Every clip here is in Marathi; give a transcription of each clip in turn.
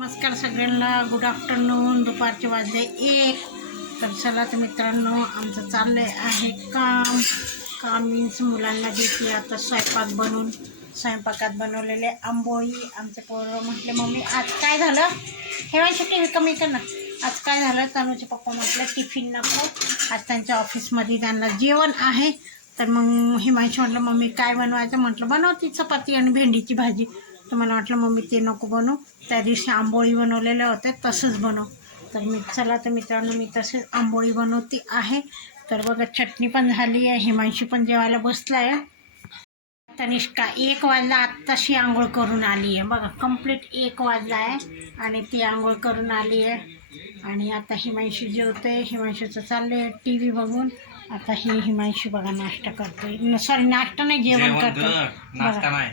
नमस्कार सगळ्यांना. गुड आफ्टरनून दुपारचे वाजले एक. तर चला तर मित्रांनो आमचं चाललं आहे काम. काम मीन्स मुलांना देते आता स्वयंपाक बनवून. स्वयंपाकात बनवलेले आंबोळी. आमचे पोरं म्हटले मम्मी आज काय झालं? ठेवायची टी व्ही कमी कर ना? आज काय झालं? तनुचे पप्पा म्हटलं टिफिन नको. आज त्यांच्या ऑफिसमध्ये त्यांना जेवण आहे. तर मग हिमांशी म्हटलं मम्मी काय बनवायचं? म्हटलं बनवती चपाती आणि भेंडीची भाजी. तर मला वाटलं मम्मी ते नको बनवू. त्या दिवशी आंबोळी बनवलेल्या होत्या तसंच बनव. तर मी चला तर मित्रांनो मी तसेच आंबोळी बनवते आहे. तर बघा चटणी पण झाली आहे हिमांशी पण जेवायला बसला आहे तनिष्का एक वाजला आत्ताशी आंघोळ करून आली आहे. बघा कंप्लीट एक वाजला आहे आणि ती आंघोळ करून आली आहे. आणि आता हिमांशी जेवते हिमांशीचं चाललं आहे टी व्ही बघून. आता ही हिमांशी बघा नाश्ता करतोय. सॉरी नाश्ता नाही जेवण करतो.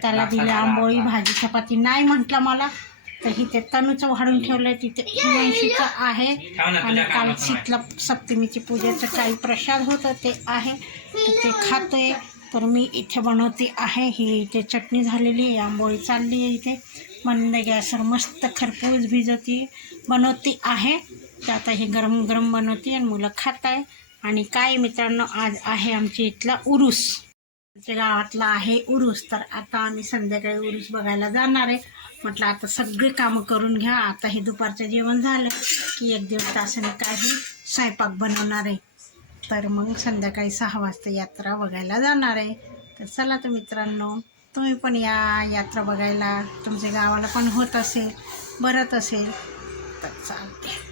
त्याला दिली आंबोळी. भाजी चपाती नाही म्हटलं मला. तर इथे तनूचं वाढून ठेवलंय तिथे हिमांशीचं आहे. आणि काल. शीतला सप्तमीची पूजेचं काही प्रसाद होतं ते आहे. ते खातोय. तर मी इथे बनवते आहे. ही इथे चटणी झालेली आहे आंबोळी चालली आहे इथे. मंद गॅसवर मस्त खरपूस भिजवती बनवती आहे. तर आता हे गरम गरम बनवते आणि मुलं खात आहे आणि काय मित्रांनो आज आहे आमच्या इथला उरूस. आमच्या गावातला आहे उरूस. तर आता आम्ही संध्याकाळी उरूस बघायला जाणार आहे. म्हटलं आता सगळी कामं करून घ्या. आता हे दुपारचं जेवण झालं की एक दीड तासाने काही स्वयंपाक बनवणार आहे. तर मग संध्याकाळी सहा वाजता यात्रा बघायला जाणार आहे. तर चला तर मित्रांनो तुम्ही पण या यात्रा बघायला. तुमच्या गावाला पण होत असेल बरत असेल तर चालते